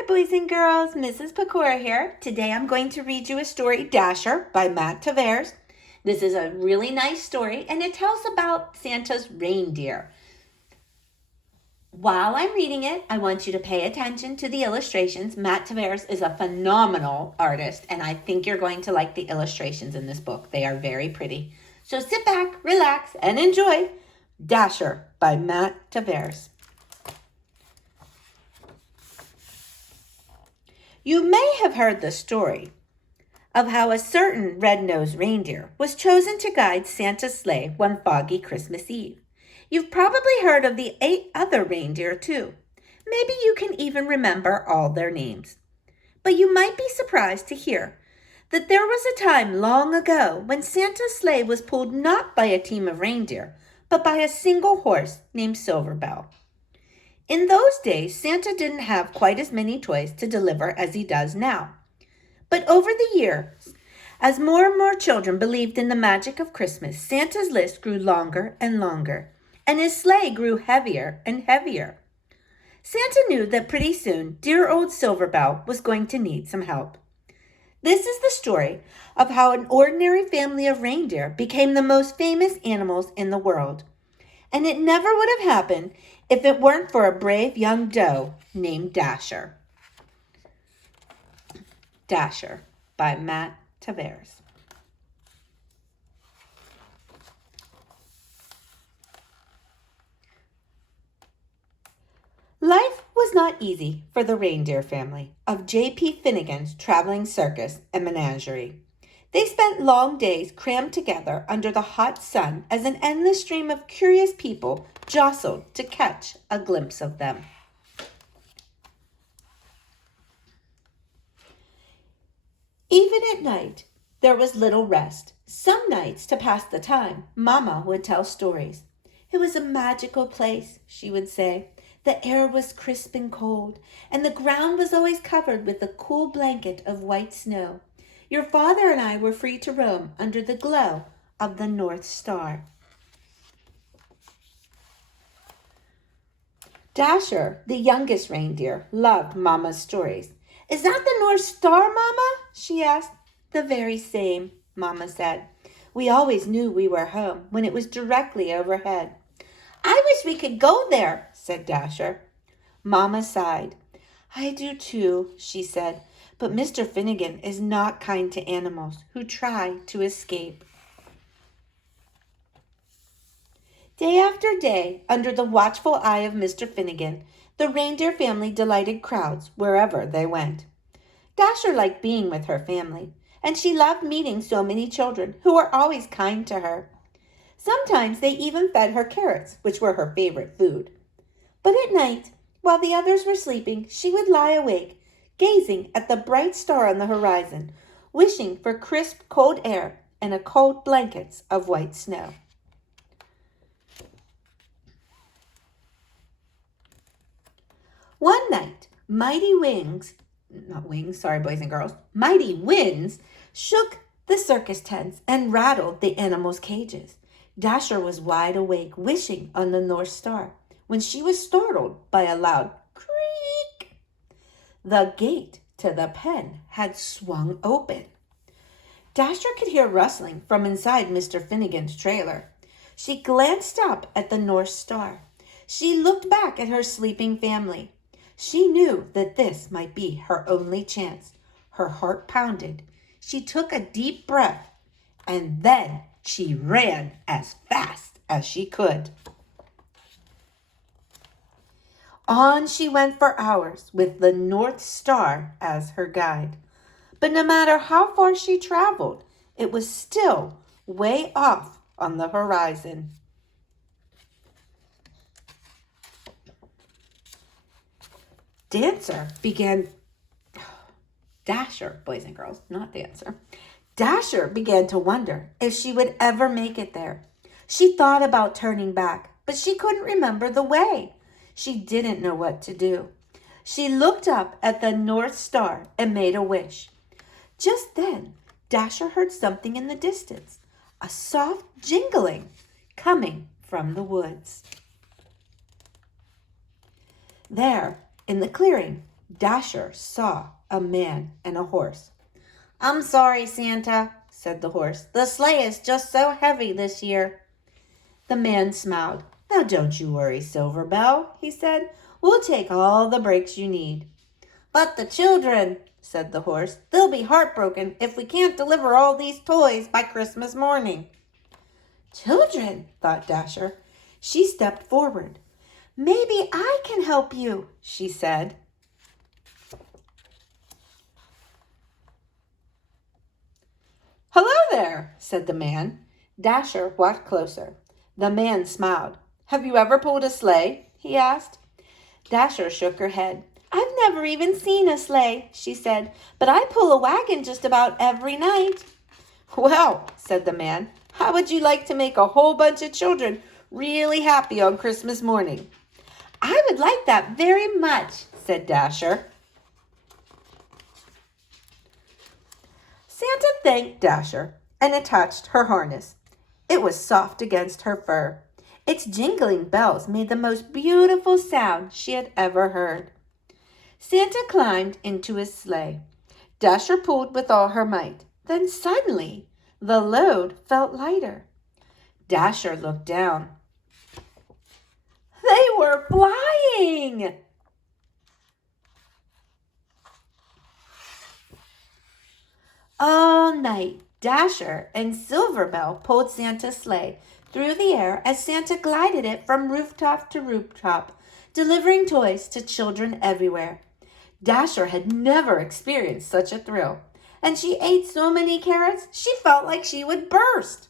Hi boys and girls, Mrs. Pecora here. Today I'm going to read you a story, Dasher, by Matt Tavares. This is a really nice story and it tells about Santa's reindeer. While I'm reading it, I want you to pay attention to the illustrations. Matt Tavares is a phenomenal artist and I think you're going to like the illustrations in this book. They are very pretty. So sit back, relax, and enjoy Dasher by Matt Tavares. You may have heard the story of how a certain red-nosed reindeer was chosen to guide Santa's sleigh one foggy Christmas Eve. You've probably heard of the 8 other reindeer too. Maybe you can even remember all their names. But you might be surprised to hear that there was a time long ago when Santa's sleigh was pulled not by a team of reindeer, but by a single horse named Silverbell. In those days, Santa didn't have quite as many toys to deliver as he does now. But over the years, as more and more children believed in the magic of Christmas, Santa's list grew longer and longer, and his sleigh grew heavier and heavier. Santa knew that pretty soon, dear old Silverbell was going to need some help. This is the story of how an ordinary family of reindeer became the most famous animals in the world. And it never would have happened if it weren't for a brave young doe named Dasher. Dasher by Matt Tavares. Life was not easy for the reindeer family of J.P. Finnegan's traveling circus and menagerie. They spent long days crammed together under the hot sun as an endless stream of curious people jostled to catch a glimpse of them. Even at night, there was little rest. Some nights, to pass the time, Mama would tell stories. It was a magical place, she would say. The air was crisp and cold, and the ground was always covered with a cool blanket of white snow. Your father and I were free to roam under the glow of the North Star. Dasher, the youngest reindeer, loved Mama's stories. Is that the North Star, Mama? She asked. The very same, Mama said. We always knew we were home when it was directly overhead. I wish we could go there, said Dasher. Mama sighed. I do too, she said. But Mr. Finnegan is not kind to animals who try to escape. Day after day, under the watchful eye of Mr. Finnegan, the reindeer family delighted crowds wherever they went. Dasher liked being with her family, and she loved meeting so many children who were always kind to her. Sometimes they even fed her carrots, which were her favorite food. But at night, while the others were sleeping, she would lie awake, gazing at the bright star on the horizon, wishing for crisp, cold air and a cold blankets of white snow. One night, mighty winds shook the circus tents and rattled the animals' cages. Dasher was wide awake, wishing on the North Star, when she was startled by a loud creak. The gate to the pen had swung open. Dasher could hear rustling from inside Mr. Finnegan's trailer. She glanced up at the North Star. She looked back at her sleeping family. She knew that this might be her only chance. Her heart pounded. She took a deep breath, and then she ran as fast as she could. On she went for hours with the North Star as her guide. But no matter how far she traveled, it was still way off on the horizon. Dasher, boys and girls, not Dancer. Dasher began to wonder if she would ever make it there. She thought about turning back, but she couldn't remember the way. She didn't know what to do. She looked up at the North Star and made a wish. Just then, Dasher heard something in the distance, a soft jingling coming from the woods. There, in the clearing, Dasher saw a man and a horse. "I'm sorry, Santa," said the horse. "The sleigh is just so heavy this year." The man smiled. "Now don't you worry, Silver Bell," he said. "We'll take all the breaks you need." "But the children," said the horse. "They'll be heartbroken if we can't deliver all these toys by Christmas morning." "Children," thought Dasher. She stepped forward. "Maybe I can help you," she said. "Hello there," said the man. Dasher walked closer. The man smiled. "Have you ever pulled a sleigh?" he asked. Dasher shook her head. "I've never even seen a sleigh," she said, "but I pull a wagon just about every night." "Well," said the man, "how would you like to make a whole bunch of children really happy on Christmas morning?" "I would like that very much," said Dasher. Santa thanked Dasher and attached her harness. It was soft against her fur. Its jingling bells made the most beautiful sound she had ever heard. Santa climbed into his sleigh. Dasher pulled with all her might. Then suddenly, the load felt lighter. Dasher looked down. They were flying! All night, Dasher and Silver Bell pulled Santa's sleigh through the air as Santa glided it from rooftop to rooftop, delivering toys to children everywhere. Dasher had never experienced such a thrill, and she ate so many carrots she felt like she would burst.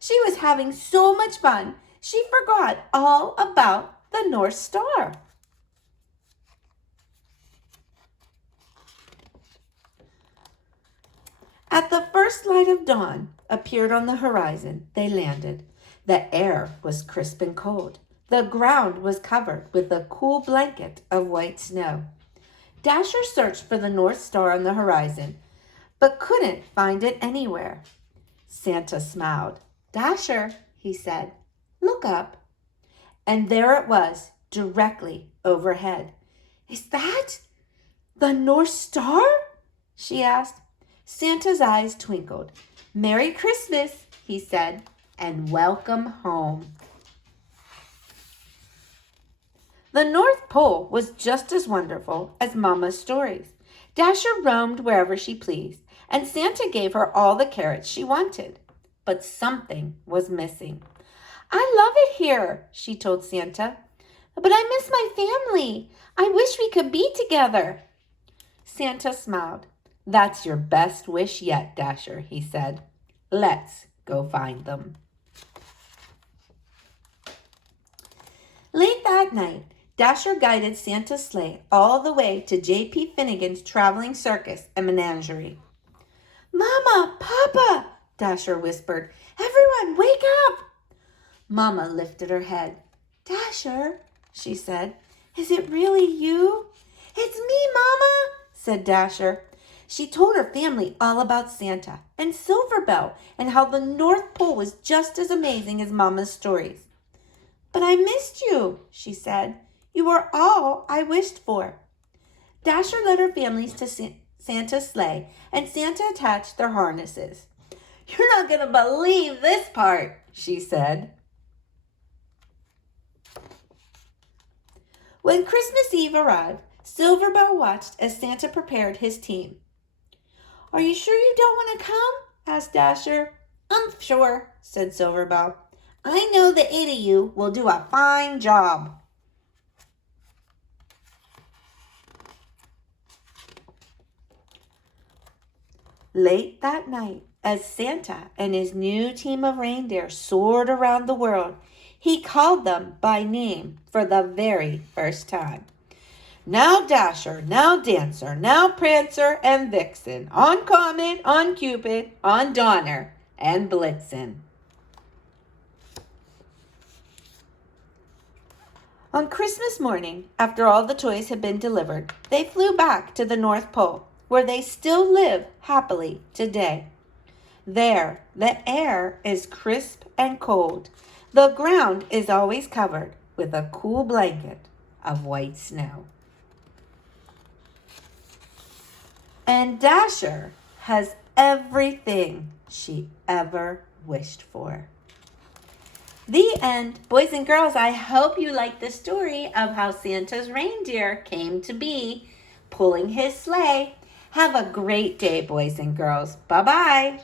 She was having so much fun, she forgot all about the North Star. At the first light of dawn appeared on the horizon, they landed. The air was crisp and cold. The ground was covered with a cool blanket of white snow. Dasher searched for the North Star on the horizon, but couldn't find it anywhere. Santa smiled. "Dasher," he said, "look up." And there it was, directly overhead. "Is that the North Star?" she asked. Santa's eyes twinkled. "Merry Christmas," he said, "and welcome home." The North Pole was just as wonderful as Mama's stories. Dasher roamed wherever she pleased, and Santa gave her all the carrots she wanted. But something was missing. "I love it here," she told Santa, "but I miss my family. I wish we could be together." Santa smiled. "That's your best wish yet, Dasher," he said. "Let's go find them." Late that night, Dasher guided Santa's sleigh all the way to J.P. Finnegan's traveling circus and menagerie. "Mama, Papa," Dasher whispered, "everyone wake up." Mama lifted her head. "Dasher," she said, "is it really you?" "It's me, Mama," said Dasher. She told her family all about Santa and Silver Bell and how the North Pole was just as amazing as Mama's stories. "But I missed you," she said. "You were all I wished for." Dasher led her families to Santa's sleigh, and Santa attached their harnesses. "You're not going to believe this part," she said. When Christmas Eve arrived, Silver Bell watched as Santa prepared his team. "Are you sure you don't want to come?" asked Dasher. "I'm sure," said Silver Bell. "I know the 8 of you will do a fine job." Late that night, as Santa and his new team of reindeer soared around the world, he called them by name for the very first time. "Now Dasher, now Dancer, now Prancer and Vixen, on Comet, on Cupid, on Donner, and Blitzen." On Christmas morning, after all the toys had been delivered, they flew back to the North Pole, where they still live happily today. There, the air is crisp and cold. The ground is always covered with a cool blanket of white snow. And Dasher has everything she ever wished for. The end. Boys and girls, I hope you like the story of how Santa's reindeer came to be, pulling his sleigh. Have a great day, boys and girls. Bye-bye.